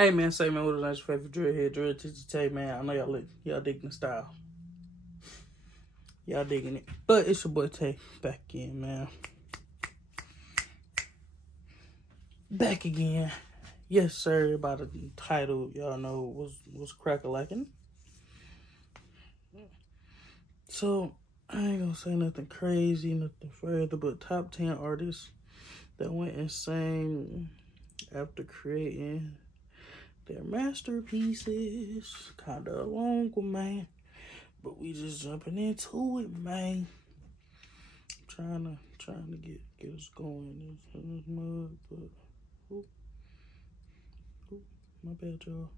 Hey man, say man, what is your favorite drill here? Drill teacher Taee, man. I know y'all digging the style. Y'all digging it. But it's your boy Taee back in, man. Back again. Yes, sir. By the title, y'all know was crack-a-lackin'. So I ain't gonna say nothing crazy, nothing further, but top 10 artists that went insane after creating their masterpieces. Kinda a long one, man. But we just jumping into it, man. Trying to get us going in this mud, but ooh, my bad, y'all.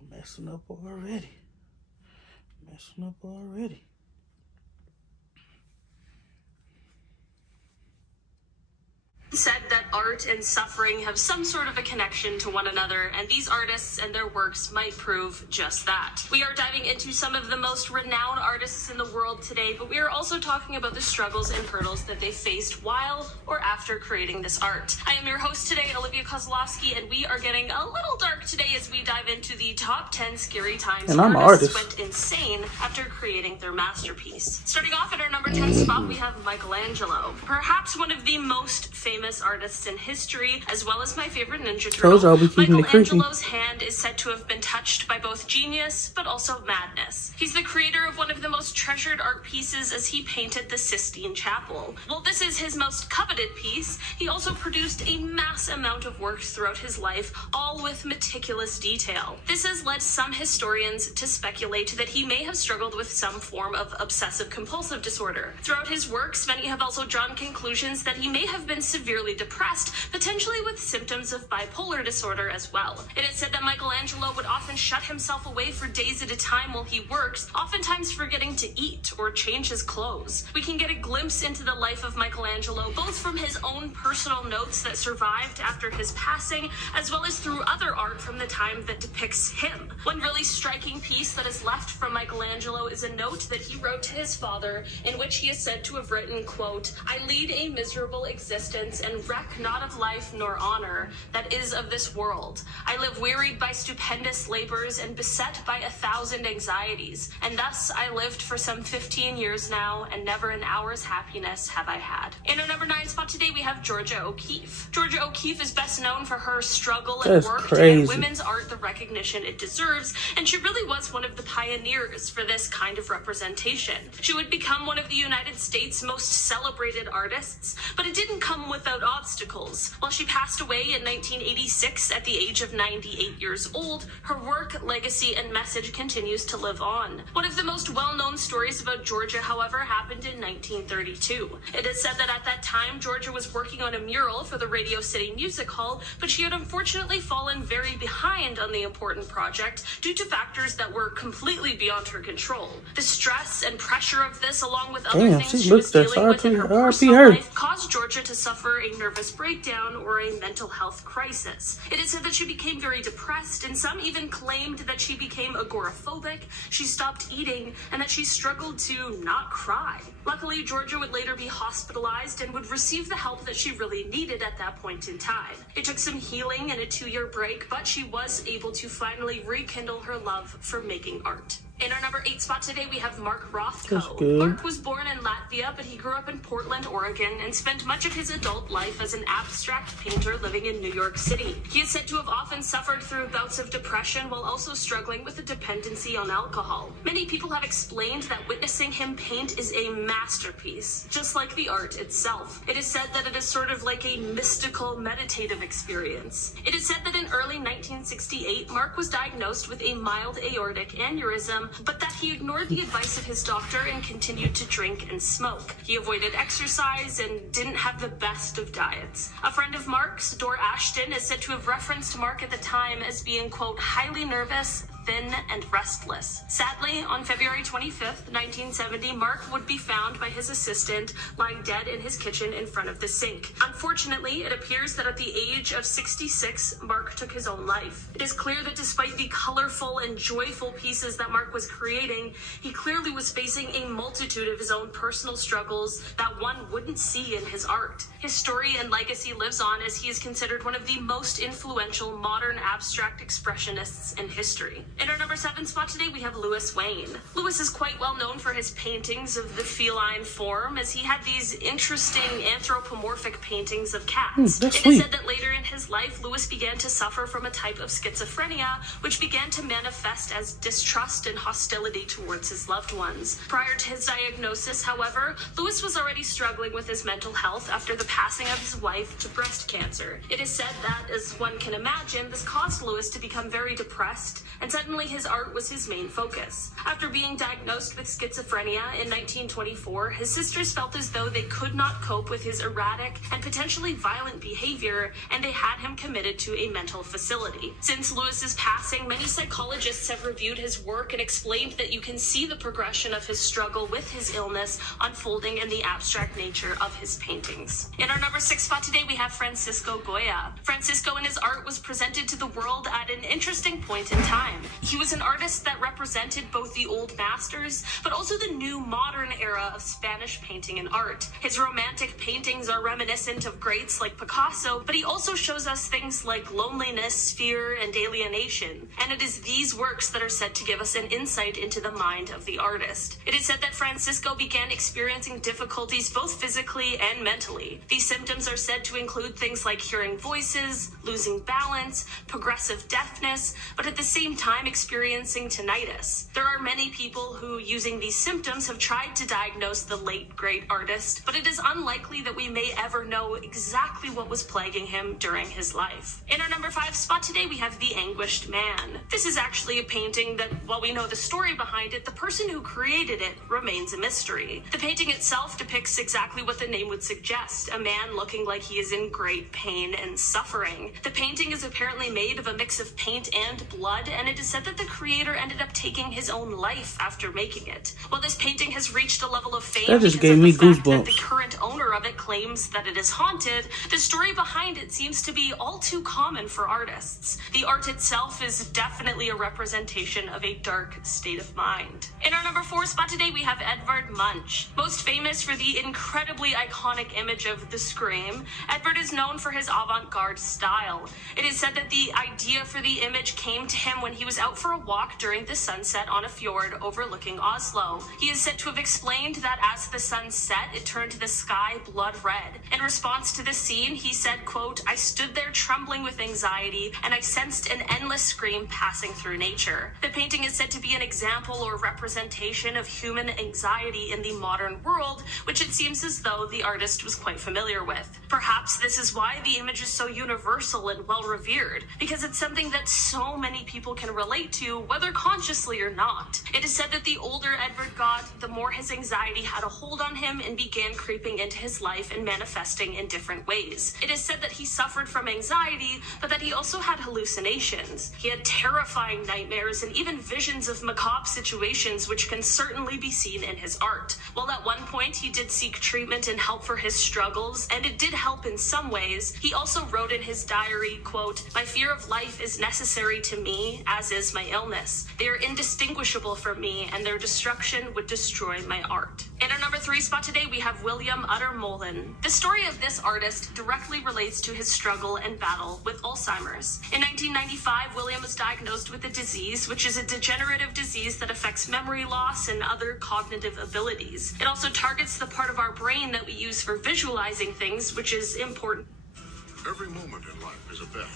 I'm messing up already. Said that art and suffering have some sort of a connection to one another, and these artists and their works might prove just that. We are diving into some of the most renowned artists in the world today, but we are also talking about the struggles and hurdles that they faced while or after creating this art. I am your host today, Olivia Kozlowski, and we are getting a little dark today as we dive into the top 10 scary times artists went insane after creating their masterpiece. Starting off at our number 10 spot, we have Michelangelo. Perhaps one of the most famous artists in history, as well as my favorite ninja turtle. Michelangelo's hand is said to have been touched by both genius, but also madness. He's the creator of one of the most treasured art pieces as he painted the Sistine Chapel. While this is his most coveted piece, he also produced a mass amount of works throughout his life, all with meticulous detail. This has led some historians to speculate that he may have struggled with some form of obsessive-compulsive disorder. Throughout his works, many have also drawn conclusions that he may have been severely depressed, potentially with symptoms of bipolar disorder as well. It is said that Michelangelo would often shut himself away for days at a time while he works, oftentimes forgetting to eat or change his clothes. We can get a glimpse into the life of Michelangelo, both from his own personal notes that survived after his passing, as well as through other art from the time that depicts him. One really striking piece that is left from Michelangelo is a note that he wrote to his father, in which he is said to have written, quote, "I lead a miserable existence and reck not of life nor honor that is of this world. I live wearied by stupendous labors and beset by 1,000 anxieties. And thus I lived for some 15 years now, and never an hour's happiness have I had." In our number 9 spot today, we have Georgia O'Keeffe. Georgia O'Keeffe is best known for her struggle and work to give women's art the recognition it deserves, and she really was one of the pioneers for this kind of representation. She would become one of the United States' most celebrated artists, but it didn't come without obstacles. While she passed away in 1986 at the age of 98 years old, her work, legacy, and message continues to live on. One of the most well-known stories about Georgia, however, happened in 1932. It is said that at that time, Georgia was working on a mural for the Radio City Music Hall, but she had unfortunately fallen very behind on the important project due to factors that were completely beyond her control. The stress and pressure of this, along with other things she was dealing with in her personal life, caused Georgia to suffer a nervous breakdown or a mental health crisis. It is said that she became very depressed, and some even claimed that she became agoraphobic, she stopped eating, and that she struggled to not cry. Luckily, Georgia would later be hospitalized and would receive the help that she really needed at that point in time. It took some healing and a 2-year break, but she was able to finally rekindle her love for making art. In our number 8 spot today, we have Mark Rothko. Mark was born in Latvia, but he grew up in Portland, Oregon, and spent much of his adult life as an abstract painter living in New York City. He is said to have often suffered through bouts of depression while also struggling with a dependency on alcohol. Many people have explained that witnessing him paint is a masterpiece, just like the art itself. It is said that it is sort of like a mystical, meditative experience. It is said that in early 1968, Mark was diagnosed with a mild aortic aneurysm, but that he ignored the advice of his doctor and continued to drink and smoke. He avoided exercise and didn't have the best of diets. A friend of Mark's, Dor Ashton, is said to have referenced Mark at the time as being, quote, highly nervous, thin, and restless. Sadly, on February 25th, 1970, Mark would be found by his assistant lying dead in his kitchen in front of the sink. Unfortunately, it appears that at the age of 66, Mark took his own life. It is clear that despite the colorful colorful and joyful pieces that Mark was creating, he clearly was facing a multitude of his own personal struggles that one wouldn't see in his art. His story and legacy lives on as he is considered one of the most influential modern abstract expressionists in history. In our number 7 spot today, we have Louis Wayne. Louis is quite well known for his paintings of the feline form, as he had these interesting anthropomorphic paintings of cats. It is said that later in his life, Louis began to suffer from a type of schizophrenia, which began to manifest as distrust and hostility towards his loved ones. Prior to his diagnosis, however, Louis was already struggling with his mental health after the passing of his wife to breast cancer. It is said that, as one can imagine, this caused Louis to become very depressed, and suddenly his art was his main focus. After being diagnosed with schizophrenia in 1924, his sisters felt as though they could not cope with his erratic and potentially violent behavior, and they had him committed to a mental facility. Since Louis's passing, many psychologists have reviewed his work and explained that you can see the progression of his struggle with his illness unfolding in the abstract nature of his paintings. In our number 6 spot today, we have Francisco Goya. Francisco and his art was presented to the world at an interesting point in time. He was an artist that represented both the old masters, but also the new modern era of Spanish painting and art. His romantic paintings are reminiscent of greats like Picasso, but he also shows us things like loneliness, fear, and alienation. And it is these works that are said to give us an insight into the mind of the artist. It is said that Francisco began experiencing difficulties both physically and mentally. These symptoms are said to include things like hearing voices, losing balance, progressive deafness, but at the same time experiencing tinnitus. There are many people who, using these symptoms, have tried to diagnose the late great artist, but it is unlikely that we may ever know exactly what was plaguing him during his life. In our number 5 spot today, we have The Anguished Man. This is actually a painting that, while we know the story behind it, the person who created it remains a mystery. The painting itself depicts exactly what the name would suggest, a man looking like he is in great pain and suffering. The painting is apparently made of a mix of paint and blood, and it is said that the creator ended up taking his own life after making it. While this painting has reached a level of fame that just because gave of me the fact goosebumps. that the current owner of it claims that it is haunted, the story behind it seems to be all too common for artists. The art itself is definitely a representation of a dark state of mind. In our number 4 spot today, we have Edvard Munch. Most famous for the incredibly iconic image of the Scream, Edvard is known for his avant-garde style. It is said that the idea for the image came to him when he was out for a walk during the sunset on a fjord overlooking Oslo. He is said to have explained that as the sun set, it turned the sky blood red. In response to the scene, he said, quote, "I stood there trembling with anxiety, and I sensed an endless scream passing through nature." The painting is said to be an example or representation of human anxiety in the modern world, which it seems as though the artist was quite familiar with. Perhaps this is why the image is so universal and well revered, because it's something that so many people can relate to, whether consciously or not. It is said that the older Edvard got, the more his anxiety had a hold on him and began creeping into his life and manifesting in different ways. It is said that he suffered from anxiety, but that he also had hallucinations. He had terrifying nightmares and even visions of macabre situations, which can certainly be seen in his art. While at one point he did seek treatment and help for his struggles, and it did help in some ways, he also wrote in his diary, quote, "My fear of life is necessary to me, as is my illness. They are indistinguishable from me, and their destruction would destroy my art." In our number 3 spot today, we have William Utter Mullen. The story of this artist directly relates to his struggle and battle with Alzheimer's. In 1995, William was diagnosed with a disease, which is a degenerative disease that affects memory loss and other cognitive abilities. It also targets the part of our brain that we use for visualizing things, which is important. Every moment in life is a bet.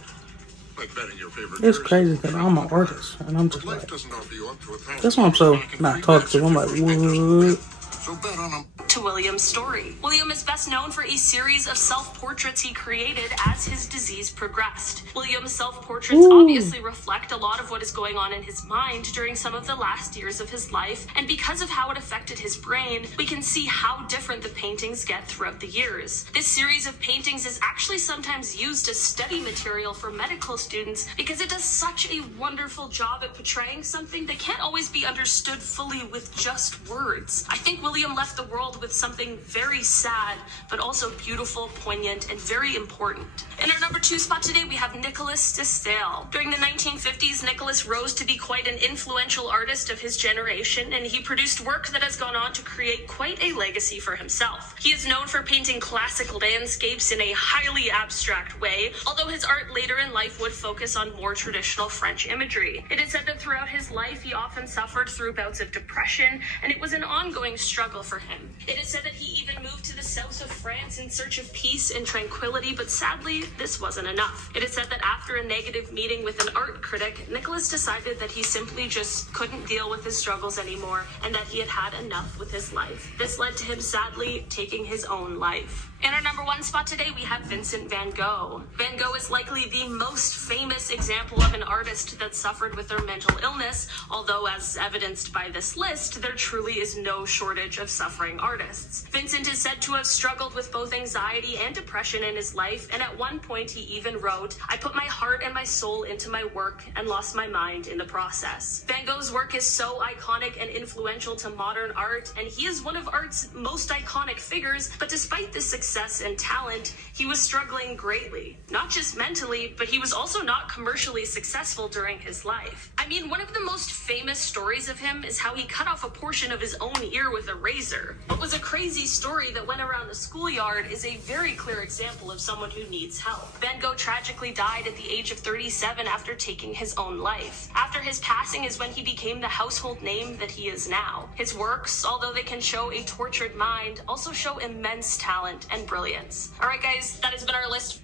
Like betting your favorite It's crazy because I'm an artist, and I'm just life like, doesn't offer you up to 1,000 that's why I'm so back in not 3 talkative. I'm like, minutes. what? So bet on them. To William's story. William is best known for a series of self-portraits he created as his disease progressed. William's self-portraits obviously reflect a lot of what is going on in his mind during some of the last years of his life, and because of how it affected his brain, we can see how different the paintings get throughout the years. This series of paintings is actually sometimes used as study material for medical students because it does such a wonderful job at portraying something that can't always be understood fully with just words. I think William William left the world with something very sad, but also beautiful, poignant, and very important. In our number 2 spot today, we have Nicholas de Staël. During the 1950s, Nicholas rose to be quite an influential artist of his generation, and he produced work that has gone on to create quite a legacy for himself. He is known for painting classic landscapes in a highly abstract way, although his art later in life would focus on more traditional French imagery. It is said that throughout his life, he often suffered through bouts of depression, and it was an ongoing struggle for him. It is said that he even moved to the south of France in search of peace and tranquility, but sadly, this wasn't enough. It is said that after a negative meeting with an art critic, Nicholas decided that he simply just couldn't deal with his struggles anymore, and that he had had enough with his life. This led to him sadly taking his own life. In our number 1 spot today, we have Vincent van Gogh. Van Gogh is likely the most famous example of an artist that suffered with their mental illness, although as evidenced by this list, there truly is no shortage of suffering artists. Vincent is said to have struggled with both anxiety and depression in his life, and at one point he even wrote, "I put my heart and my soul into my work and lost my mind in the process." Van Gogh's work is so iconic and influential to modern art, and he is one of art's most iconic figures, but despite this success and talent, he was struggling greatly. Not just mentally, but he was also not commercially successful during his life. I mean, one of the most famous stories of him is how he cut off a portion of his own ear with a razor. What was a crazy story that went around the schoolyard is a very clear example of someone who needs help. Van Gogh tragically died at the age of 37 after taking his own life. After his passing is when he became the household name that he is now. His works, although they can show a tortured mind, also show immense talent and brilliance. All right, guys, that has been our list.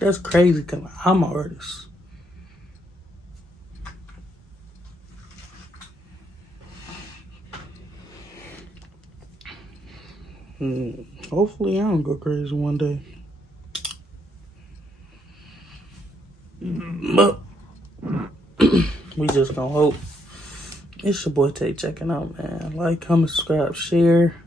That's crazy because I'm an artist. Hopefully I don't go crazy one day. But we just gonna hope. It's your boy Tae checking out, man. Like, comment, subscribe, share.